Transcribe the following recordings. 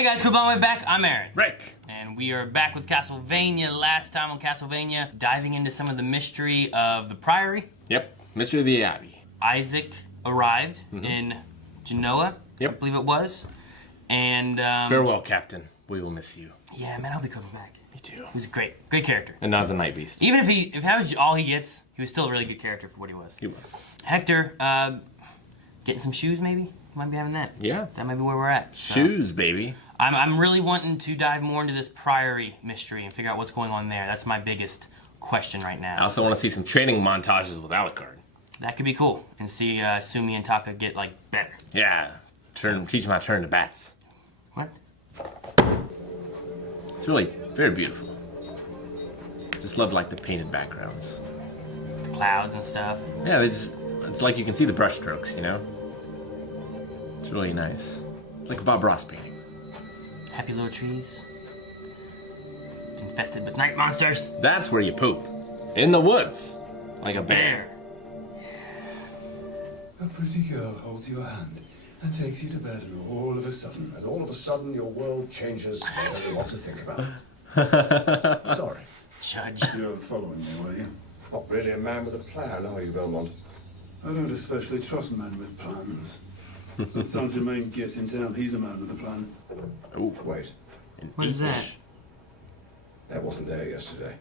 Hey guys, cool way back. I'm Aaron. Rick. And we are back with Castlevania. Last time on Castlevania, diving into some of the mystery of the Priory. Yep, mystery of the Abbey. Isaac arrived in Genoa, Yep. I believe it was. And farewell, Captain. We will miss you. Yeah, man, I'll be coming back. Me too. He was great. Great character. And now as a Night Beast. Even if that was all he gets, he was still a really good character for what he was. He was. Hector, getting some shoes maybe? Might be having that. Yeah. That might be where we're at. So. Shoes, baby. I'm really wanting to dive more into this Priory mystery and figure out what's going on there. That's my biggest question right now. I also want to see some training montages with Alucard. That could be cool. And see Sumi and Taka get, like, better. Yeah. Teach them how to turn to bats. What? It's really very beautiful. Just love, like, the painted backgrounds. The clouds and stuff. Yeah, it's like you can see the brush strokes, you know? It's really nice. It's like a Bob Ross painting. Happy little trees. Infested with night monsters. That's where you poop. In the woods. Like a bear. A pretty girl holds your hand and takes you to bed, and all of a sudden your world changes. I don't know what to think about. Sorry. Judge. You're following me, were you? Not really a man with a plan, are you, Belmont? I don't especially trust men with plans. But Saint-Germain gets in town. He's a man with a plan. Oh, wait. What is that? That wasn't there yesterday.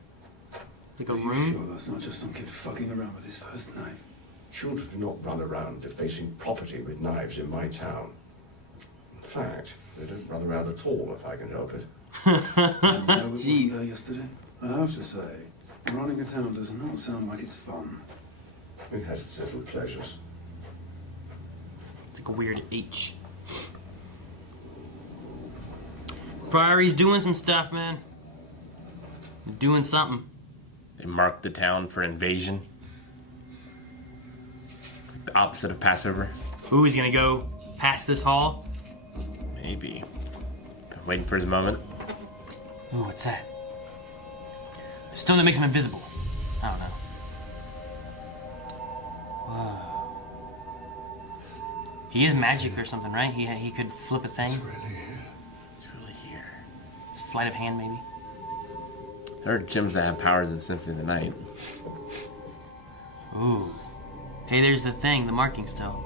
Like a Are you room? sure that's not just some kid fucking around with his first knife? Children do not run around defacing property with knives in my town. In fact, they don't run around at all if I can help it. I know it wasn't Jeez. there yesterday. I have to say, running a town does not sound like it's fun. It has its little pleasures. It's like a weird H. Priory's doing some stuff, man. They're doing something. They marked the town for invasion. The opposite of Passover. Ooh, he's gonna go past this hall. Maybe. Been waiting for his moment. Ooh, what's that? A stone that makes him invisible. I don't know. Whoa. He is magic or something, right? He could flip a thing. It's really here. It's really here. Sleight of hand, maybe. There are gems that have powers in Symphony of the Night. Ooh. Hey, there's the thing, the marking still.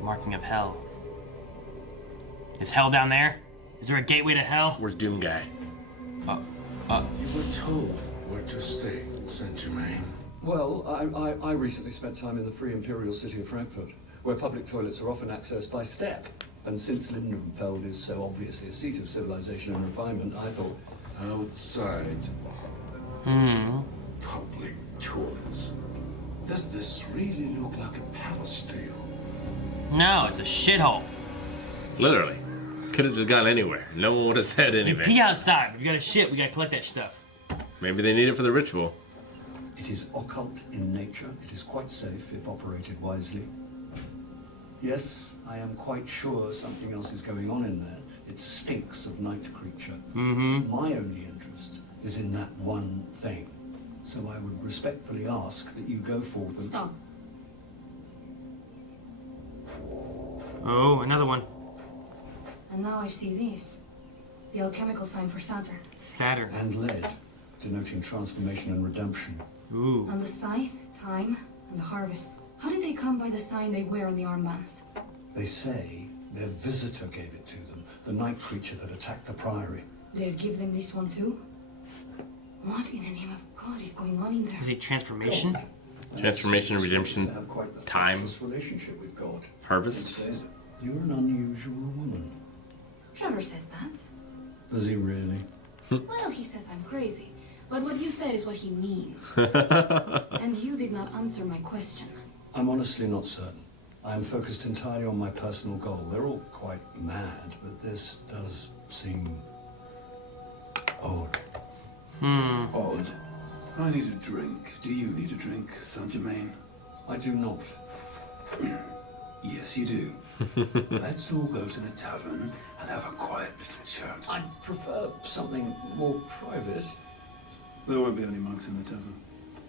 Marking of hell. Is hell down there? Is there a gateway to hell? Where's Doom Guy? You were told where to stay, Saint-Germain. Well, I recently spent time in the free imperial city of Frankfurt, where public toilets are often accessed by step. And since Lindenfeld is so obviously a seat of civilization and refinement, I thought... Outside. Public toilets. Does this really look like a palace to you? No, it's a shithole. Literally. Could have just gone anywhere. No one would have said You anything. pee outside. If you got a shit, we gotta collect that stuff. Maybe they need it for the ritual. It is occult in nature. It is quite safe if operated wisely. Yes, I am quite sure something else is going on in there. It stinks of night creature. My only interest is in that one thing. So I would respectfully ask that you go forth and... Stop. Oh, another one. And now I see this. The alchemical sign for Saturn. Saturn. And lead, denoting transformation and redemption. Ooh. And the scythe, time, and the harvest. How did they come by the sign they wear on the armbands? They say their visitor gave it to them, the night creature that attacked the Priory. They'll give them this one too? What in the name of God is going on in there? Is it transformation? Transformation, redemption, To have quite the time. fractious relationship with God. It Harvest. says you're an unusual woman. Trevor says that. Does he really? Well, he says I'm crazy. But what you said is what he means. And you did not answer my question. I'm honestly not certain. I am focused entirely on my personal goal. They're all quite mad, but this does seem odd. Odd. I need a drink. Do you need a drink, Saint-Germain? I do not. Yes, you do. Let's all go to the tavern and have a quiet little chat. I'd prefer something more private. There won't be any monks in the tavern.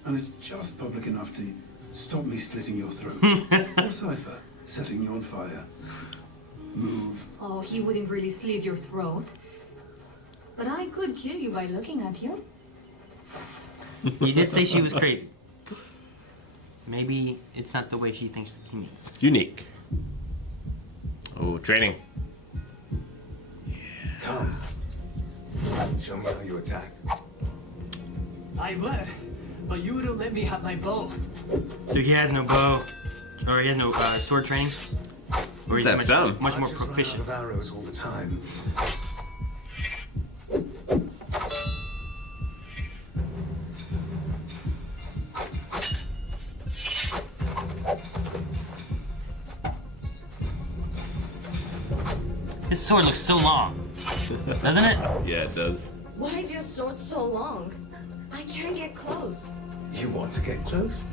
And it's just public enough to stop me slitting your throat. Or Cypher setting you on fire. Move. Oh, he wouldn't really slit your throat. But I could kill you by looking at you. He did say she was crazy. Maybe it's not the way she thinks he needs. Unique. Oh, training. Come. Show me how you attack. I would, but you wouldn't let me have my bow. So he has no bow, or he has no sword training, or he's That's some. much more I just run proficient. out of arrows all the time. His sword looks so long, doesn't it? Yeah, it does. Why is your sword so long? I can't get close. You want to get close?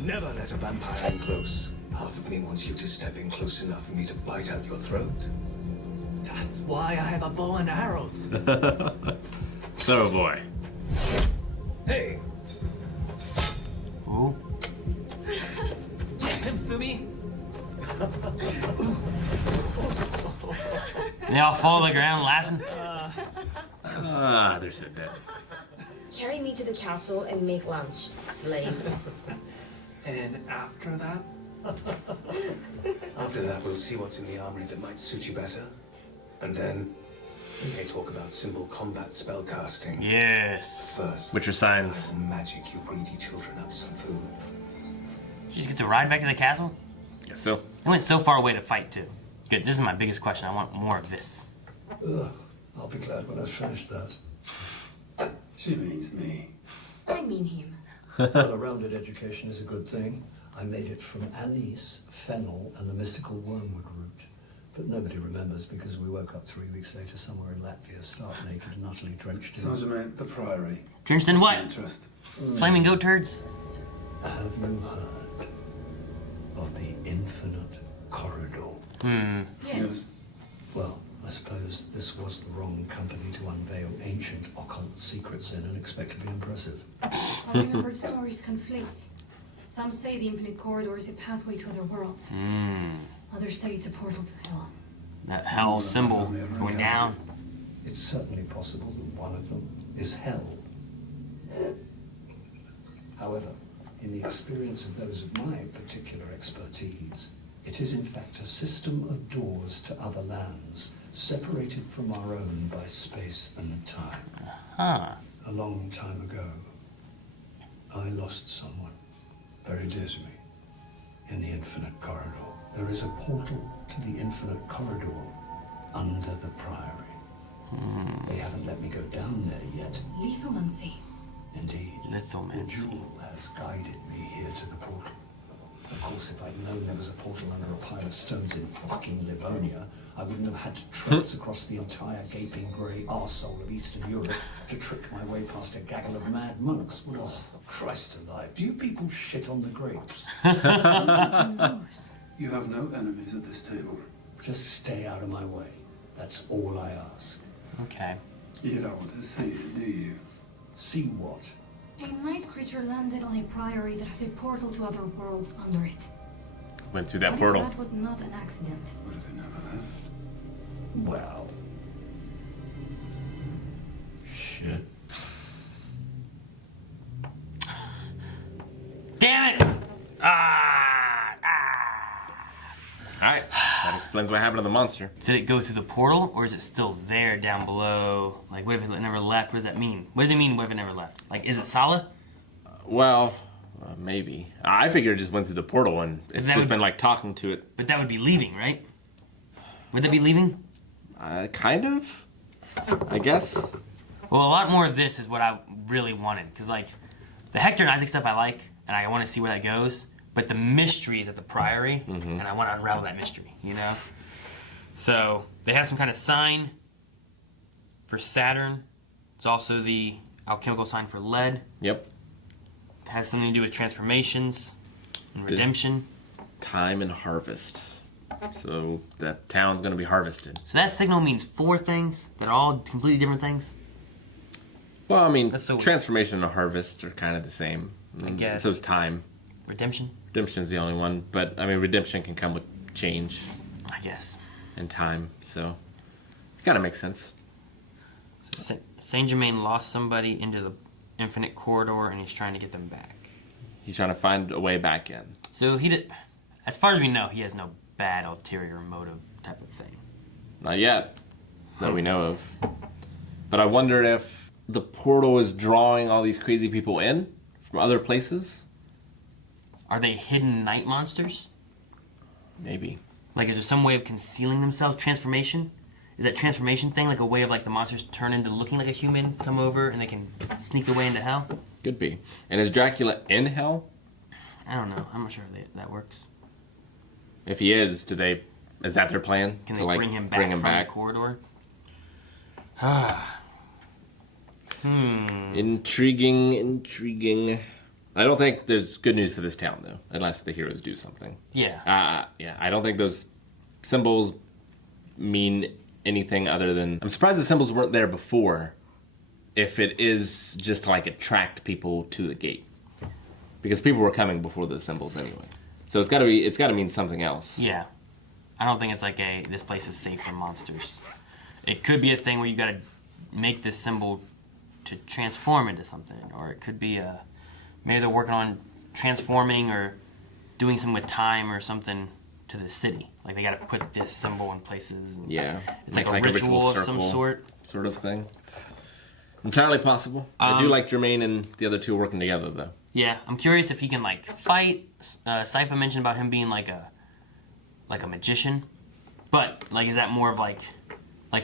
Never let a vampire in close. Half of me wants you to step in close enough for me to bite out your throat. That's why I have a bow and arrows. Throw boy. Hey! Ooh. Get him, Sumi. They all fall to the ground laughing. Ah, they're so dead. Carry me to the castle and make lunch, slave. And after that? After that, we'll see what's in the armory that might suit you better. And then, we may talk about simple combat spellcasting. Yes. First, Which are signs. I will magic you greedy children up some food. You just get to ride back to the castle? Guess so. They went so far away to fight, too. Good, this is my biggest question. I want more of this. Ugh, I'll be glad when I've finished that. She means me. I mean him. Well, a rounded education is a good thing. I made it from anise, fennel, and the mystical wormwood root. But nobody remembers because we woke up 3 weeks later somewhere in Latvia, stark naked and utterly drenched in... Sounds about the Priory. Drenched in what? Interest. Flaming goat turds? Have you heard of the infinite corridor? Yes. Well, I suppose this was the wrong company to unveil ancient occult secrets in and expect to be impressive. Unremembered stories conflict. Some say the infinite corridor is a pathway to other worlds. Others say it's a portal to hell. That hell symbol going down. It's certainly possible that one of them is hell. However, in the experience of those of my particular expertise, it is in fact a system of doors to other lands, separated from our own by space and time. Huh. A long time ago, I lost someone very dear to me in the infinite corridor. There is a portal to the infinite corridor under the Priory. They haven't let me go down there yet. Lithomancy. Indeed. The Lithomancy. jewel has guided me here to the portal. Of course, if I'd known there was a portal under a pile of stones in fucking Livonia, I wouldn't have had to traipse across the entire gaping grey arsehole of Eastern Europe to trick my way past a gaggle of mad monks. Would oh, Christ alive, do you people shit on the grapes? Yours. You have no enemies at this table. Just stay out of my way. That's all I ask. Okay. You don't want to see it, do you? See what? A night creature landed on a priory that has a portal to other worlds under it. Went through that What if portal. that was not an accident? What if it never left? Well... Shit. Damn it! Alright, that explains what happened to the monster. Did it go through the portal, or is it still there down below? Like, what if it never left? What does that mean? What does it mean, what if it never left? Like, is it solid? Well, maybe. I figured it just went through the portal and it's That just would- been like talking to it. But that would be leaving, right? Would that be leaving? Kind of, I guess. Well, a lot more of this is what I really wanted. Because, like, the Hector and Isaac stuff I like, and I want to see where that goes. But the mystery is at the Priory, and I want to unravel that mystery, you know? So, they have some kind of sign for Saturn. It's also the alchemical sign for lead. Yep. It has something to do with transformations and redemption. Time and harvest. So that town's gonna be harvested. So that signal means 4 things that are all completely different things? Well, I mean, That's so weird. transformation and harvest are kind of the same. I guess. So is time. Redemption? Redemption's the only one, but I mean, redemption can come with change I guess. and time, so it kind of makes sense. Saint Germain lost somebody into the infinite corridor, and he's trying to get them back. He's trying to find a way back in. So as far as we know, he has no bad ulterior motive type of thing. Not yet, that we know of. But I wonder if the portal is drawing all these crazy people in from other places. Are they hidden night monsters? Maybe. Like, is there some way of concealing themselves? Transformation? Is that transformation thing like a way of like the monsters turn into looking like a human, come over, and they can sneak their way into hell? Could be. And is Dracula in hell? I don't know. I'm not sure that works. If he is, is that their plan? Can to, they like, bring him back from the corridor? Intriguing. I don't think there's good news for this town, though, unless the heroes do something. Yeah. Yeah, I don't think those symbols mean anything other than... I'm surprised the symbols weren't there before, if it is just to, like, attract people to the gate. Because people were coming before the symbols anyway. So it's got to mean something else. Yeah. I don't think it's like this place is safe from monsters. It could be a thing where you gotta make this symbol to transform into something. Or it could be maybe they're working on transforming or doing something with time or something to the city. Like they gotta put this symbol in places. And yeah. It's like a ritual of some sort. Sort of thing. Entirely possible. I do like Jermaine and the other two working together, though. Yeah, I'm curious if he can like fight. Sypha mentioned about him being like a magician, but like is that more of like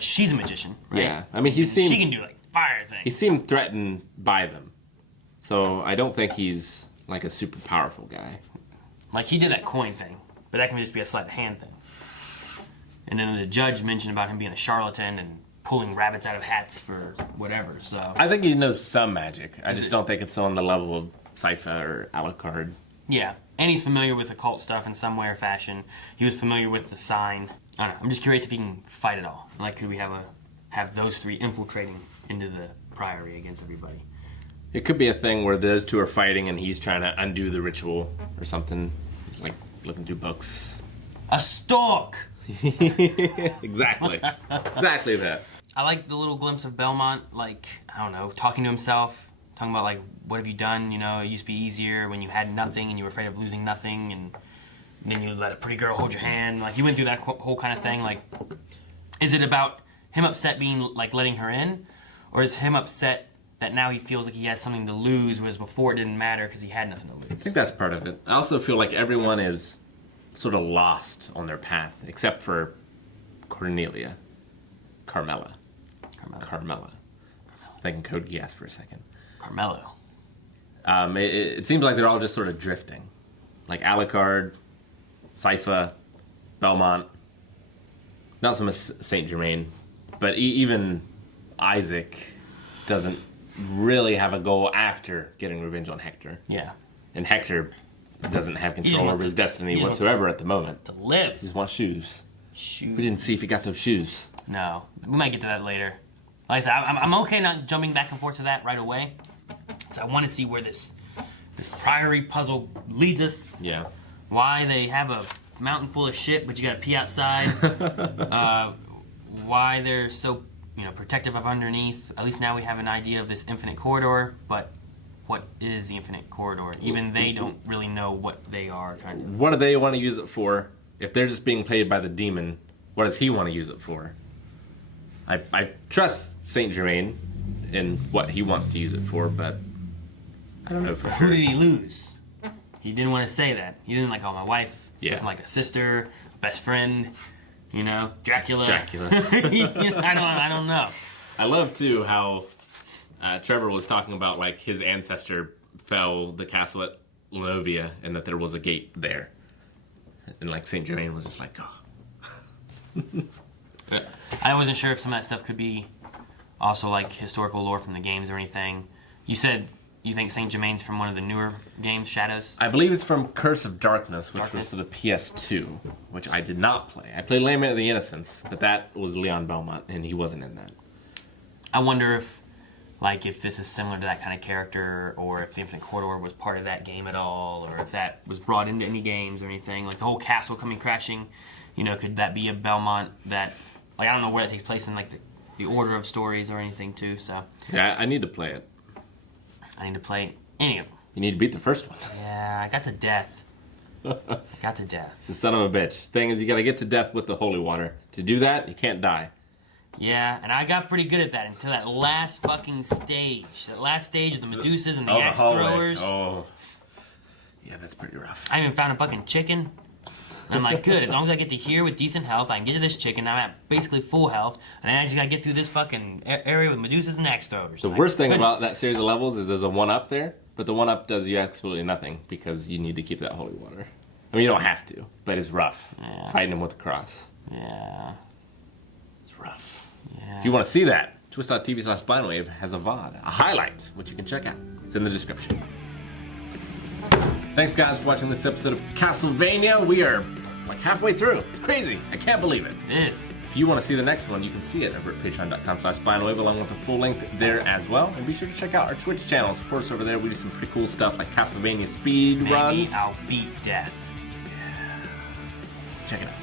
she's a magician, right? Yeah, I mean she can do like fire things. He seemed threatened by them, so I don't think he's like a super powerful guy. Like he did that coin thing, but that can just be a sleight of hand thing. And then the judge mentioned about him being a charlatan and pulling rabbits out of hats for whatever. So I think he knows some magic. I just don't think it's on the level of Sypha or Alucard. Yeah, and he's familiar with occult stuff in some way or fashion. He was familiar with the sign. I don't know. I'm just curious if he can fight it all. Like, could we have those three infiltrating into the priory against everybody? It could be a thing where those two are fighting and he's trying to undo the ritual or something. He's like looking through books. A stalk! Exactly. Exactly that. I like the little glimpse of Belmont, like, I don't know, talking to himself. Talking about, like, what have you done? You know, it used to be easier when you had nothing and you were afraid of losing nothing, and then you let a pretty girl hold your hand. Like, he went through that whole kind of thing. Like, is it about him upset being, like, letting her in? Or is him upset that now he feels like he has something to lose, whereas before it didn't matter because he had nothing to lose? I think that's part of it. I also feel like everyone is sort of lost on their path, except for Carmella. Just thinking Code Geass for a second. Carmelo. It seems like they're all just sort of drifting. Like Alucard, Sypha, Belmont. Not so much Saint Germain. But even Isaac doesn't really have a goal after getting revenge on Hector. Yeah. And Hector doesn't have control over his destiny whatsoever at the moment. To live. He just wants shoes. Shoes. We didn't see if he got those shoes. No. We might get to that later. Like I said, I'm okay not jumping back and forth to that right away. So I want to see where this priory puzzle leads us. Yeah. Why they have a mountain full of shit, but you gotta pee outside. Why they're so, protective of underneath. At least now we have an idea of this infinite corridor, but what is the infinite corridor? Even they don't really know what they are trying to do. What do they want to use it for? If they're just being played by the demon, what does he want to use it for? I trust Saint Germain in what he wants to use it for, but I don't know for Who sure. did he lose? He didn't want to say that. He didn't like, my wife. Yeah. Wasn't like a sister, a best friend, Dracula. I don't know. I love, too, how Trevor was talking about, like, his ancestor fell the castle at Lenovia and that there was a gate there. And, like, Saint Germain was just like, oh. I wasn't sure if some of that stuff could be also like historical lore from the games or anything. You said you think Saint Germain's from one of the newer games, Shadows? I believe it's from Curse of Darkness, which was for the PS2, which I did not play. I played Lament of the Innocents, but that was Leon Belmont, and he wasn't in that. I wonder if like if this is similar to that kind of character, or if the Infinite Corridor was part of that game at all, or if that was brought into any games or anything. Like the whole castle coming crashing, you know, could that be a Belmont that, like, I don't know where it takes place in like the order of stories or anything too. So Yeah, I need to play it. I need to play any of them. You need to beat the first one. Yeah, I got to death. Got to death. It's the son of a bitch. Thing is, you gotta get to death with the holy water. To do that, you can't die. Yeah, and I got pretty good at that until that last fucking stage. That last stage of the Medusas and the axe throwers. Oh. Yeah, that's pretty rough. I even found a fucking chicken. And I'm like, good, as long as I get to here with decent health, I can get to this chicken. I'm at basically full health. And then I just gotta get through this fucking area with Medusas and axe throwers. The worst thing about that series of levels is there's a 1-up there, but the 1-up does you absolutely nothing because you need to keep that holy water. I mean, you don't have to, but it's rough. Yeah. Fighting him with the cross. Yeah. It's rough. Yeah. If you want to see that, twitch.tv/SpineWave has a VOD, a highlight, which you can check out. It's in the description. Thanks, guys, for watching this episode of Castlevania. We are like halfway through. It's crazy. I can't believe it. It is. If you want to see the next one, you can see it over at patreon.com/SpineWave, along with the full length there as well. And be sure to check out our Twitch channel. Support us over there. We do some pretty cool stuff like Castlevania speed runs. Maybe I'll beat death. Check it out.